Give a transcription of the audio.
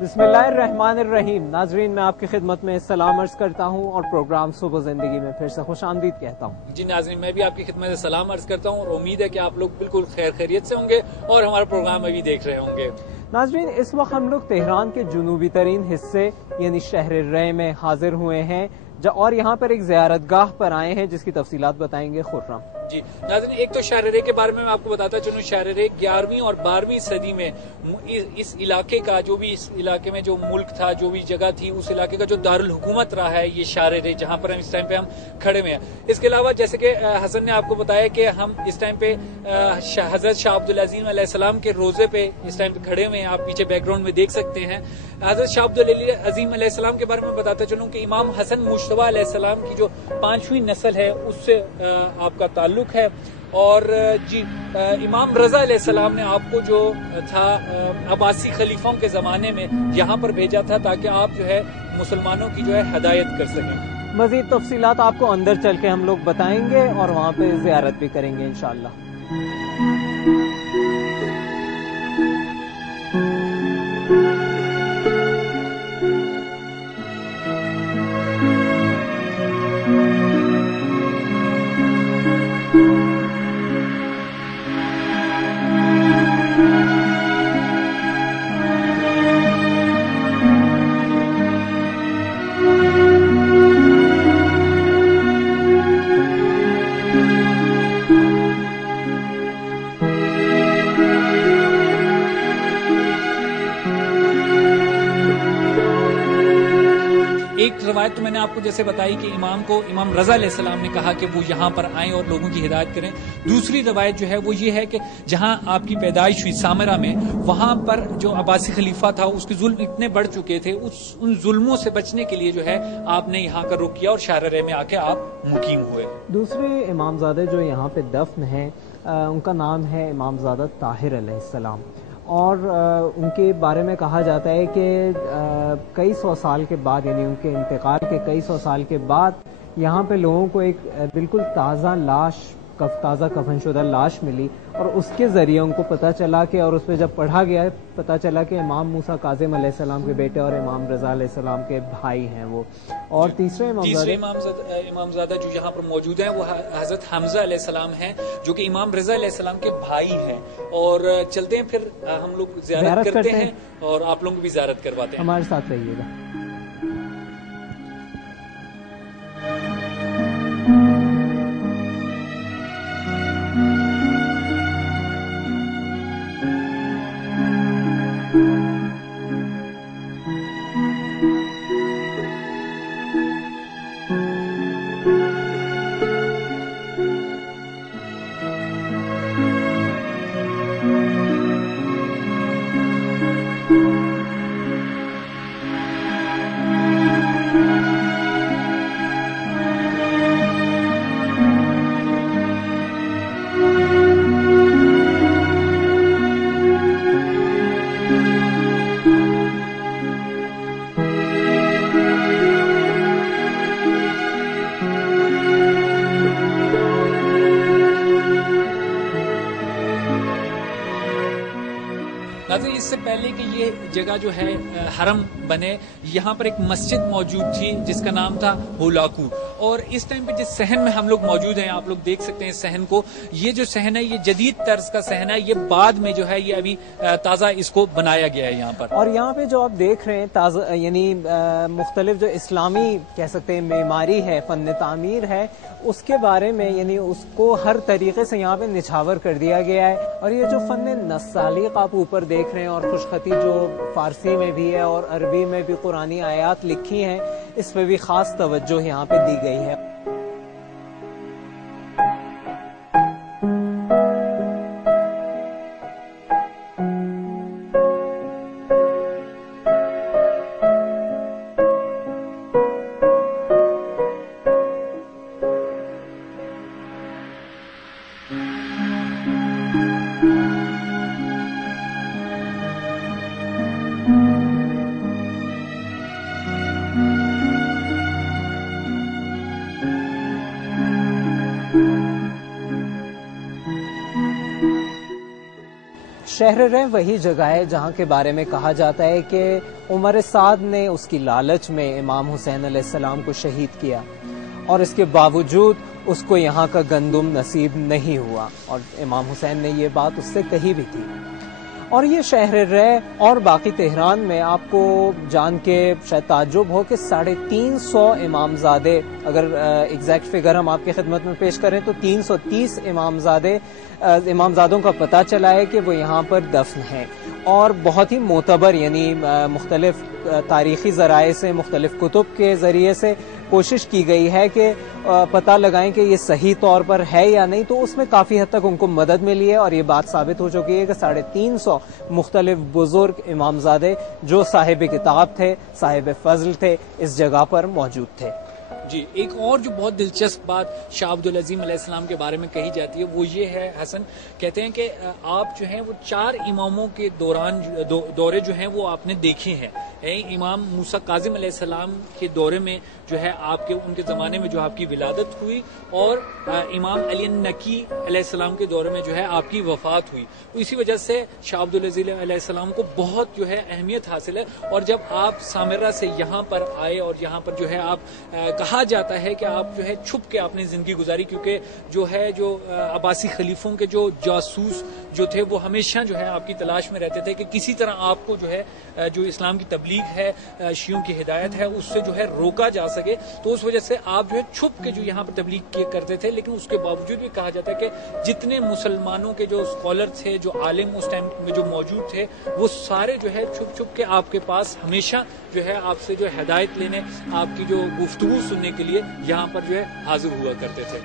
बिस्मिल्लाहिर्रहमानिर्रहीम। नाजरीन, मैं आपकी खिदमत में सलाम अर्ज करता हूँ और प्रोग्राम सुबह जिंदगी में फिर से खुश आमदीद कहता हूँ। जी नाजरीन, मैं भी आपकी खिदमत में सलाम अर्ज करता हूँ और उम्मीद है कि आप लोग बिल्कुल खैर खैरियत से होंगे और हमारा प्रोग्राम अभी देख रहे होंगे। नाजरीन, इस वक्त हम लोग तेहरान के जुनूबी तरीन हिस्से यानी शहर रे में हाजिर हुए हैं और यहाँ पर एक ज़ियारतगाह पर आए हैं जिसकी तफसीलात बताएंगे खुर्रम। जी नाज़रीन, एक तो शहर रे के बारे में मैं आपको बताता चलूं। शहर रे 11वीं और 12वीं सदी में इस इलाके का जो भी इस इलाके में जो मुल्क था, जो भी जगह थी, उस इलाके का जो दारुल हुकूमत रहा है ये शहर रे, जहां पर हम इस टाइम पे हम खड़े हुए हैं। इसके अलावा जैसे कि हसन ने आपको बताया कि हम इस टाइम पे हजरत शाह अब्दुल अजीम अलैहिस्सलाम के रोजे पे इस टाइम पे खड़े हुए हैं। आप पीछे बैकग्राउंड में देख सकते हैं। हजरत शाह अब्दुल अजीम अलैहिस्सलाम के बारे में बताता चलूं कि इमाम हसन मुश्तबा अलैहिस्सलाम की जो 5वीं नस्ल है उससे आपका ताल्लुक है। और जी इमाम रजा अलैहिस्सलाम ने आपको जो था अब्बासी खलीफों के ज़माने में यहाँ पर भेजा था ताकि आप जो है मुसलमानों की जो है हिदायत कर सकें। मजीद तफसीलात आपको अंदर चल के हम लोग बताएंगे और वहाँ पे ज़ियारत भी करेंगे इंशाअल्लाह। एक रवायत तो मैंने आपको जैसे बताई कि इमाम रजा अलैहिस्सलाम ने कहा कि वो यहाँ पर आएं और लोगों की हिदायत करें। दूसरी रवायत जो है वो ये है कि जहाँ आपकी पैदाइश हुई सामरा में, वहाँ पर जो अब्बासी खलीफा था उसके जुल्म इतने बढ़ चुके थे, उन जुल्मों से बचने के लिए जो है आपने यहाँ का रुख किया और शहर रे में आके आप मुकीम हुए। दूसरे इमामजादे जो यहाँ पे दफन है उनका नाम है इमामजादा ताहिर अलैहिस्सलाम और उनके बारे में कहा जाता है कि कई सौ साल के बाद यानी उनके इंतकाल के कई सौ साल के बाद यहाँ पे लोगों को एक बिल्कुल ताज़ा कफनशुदा लाश मिली और उसके ज़रिए उनको पता चला कि और उस पर जब पढ़ा गया पता चला कि इमाम मूसा काज़िम अलैहिस्सलाम के बेटे और इमाम रज़ा अलैहिस्सलाम के भाई हैं वो। और तीसरे इमामज़ादा जो यहाँ पर मौजूद हैं वो हज़रत हमज़ा अलैहिस्सलाम हैं जो कि इमाम रज़ा अलैहिस्सलाम के भाई हैं। और चलते हैं फिर हम लोग ज़ियारत करते हैं और आप लोगों को भी ज़ियारत करवाते हैं। हमारे साथ रहिएगा। इससे पहले कि ये जगह जो है हरम बने, यहाँ पर एक मस्जिद मौजूद थी जिसका नाम था होलाकू। और इस टाइम पे जिस सहन में हम लोग मौजूद हैं, आप लोग देख सकते हैं इस सहन को। ये जो सहन है ये जदीद तर्ज का सहन है, ये बाद में जो है ये अभी ताज़ा इसको बनाया गया है यहाँ पर। और यहाँ पे जो आप देख रहे हैं ताज़ा यानी मुख्तलिफ जो इस्लामी कह सकते हैं मेमारी है, फन तामीर है, उसके बारे में यानी उसको हर तरीके से यहाँ पे निछावर कर दिया गया है। और ये जो फन नस्सालीक आप ऊपर देख रहे हैं और खुशखती जो फारसी में भी है और अरबी में भी कुरानी आयात लिखी हैं, इस पर भी खास तवज्जो यहाँ पे दी गई है। شہر رہ وہی جگہ ہے جہاں کے بارے میں کہا جاتا ہے کہ عمر سعد نے اس کی لالچ میں امام حسین علیہ السلام کو شہید کیا، اور اس کے باوجود اس کو یہاں کا گندم نصیب نہیں ہوا، اور امام حسین نے یہ بات اس سے کہی بھی تھی۔ اور یہ شہر رہ اور باقی تہران میں آپ کو جان کے شاید تعجب ہو کہ 350 امامزادے، اگر ایگزیکٹ فگر ہم آپ کی خدمت میں پیش کریں تو 330 امامزادوں کا پتہ چلا ہے کہ وہ یہاں پر دفن ہیں، اور بہت ہی معتبر یعنی مختلف تاریخی ذرائع سے، مختلف کتب کے ذریعے سے کوشش کی گئی ہے کہ پتہ لگائیں کہ یہ صحیح طور پر ہے یا نہیں، تو اس میں کافی حد تک ان کو مدد ملی ہے، اور یہ بات ثابت ہو چکی ہے کہ 350 مختلف بزرگ امامزادے جو صاحب کتاب تھے، صاحب فضل تھے، اس جگہ پر موجود تھے۔ جی، ایک اور جو بہت دلچسپ بات شاہ عبدالعظیم علیہ السلام کے بارے میں کہی جاتی ہے وہ یہ ہے حسن، کہتے ہیں کہ آپ جو ہیں وہ 4 اماموں کے دورے جو ہیں وہ آپ نے دیکھے ہیں۔ امام موسیٰ کاظم علیہ السلام کے دورے میں جو ہے ان کے زمانے میں جو آپ کی ولادت ہوئی، اور امام علی النقی علیہ السلام کے دورے میں جو ہے آپ کی وفات ہوئی۔ تو اسی وجہ سے شاہ عبدالعزیز علیہ السلام کو بہت جو ہے اہمیت حاصل ہے، اور جب آپ سامرہ سے یہاں پر آئے اور یہاں پر جو ہے آپ کہا جاتا ہے کہ آپ جو ہے چھپ کے اپنی زندگی گزاری، کیونکہ جو عباسی خلیفوں کے جو جاسوس جو تھے وہ ہمیشہ جو ہے آپ کی تلاش میں رہتے تھے کہ کسی طرح آپ کو جو ہے جو اسلام کی تبلیغ ہے، شیعوں کی ہدایت ہے، اس سے جو ہے روکا جا سکے۔ تو اس وجہ سے آپ جو ہے چھپ کے جو یہاں پر تبلیغ کرتے تھے، لیکن اس کے باوجود بھی کہا جاتا ہے کہ جتنے مسلمانوں کے جو اسکالر تھے، جو عالم اس ٹائم میں جو موجود تھے، وہ سارے جو ہے چھپ چھپ کے آپ کے پاس ہمیشہ جو ہے آپ سے جو ہدایت لینے، آپ کی جو گفتگو سننے کے لیے یہاں پر جو ہے حاضر ہوا کرتے تھے۔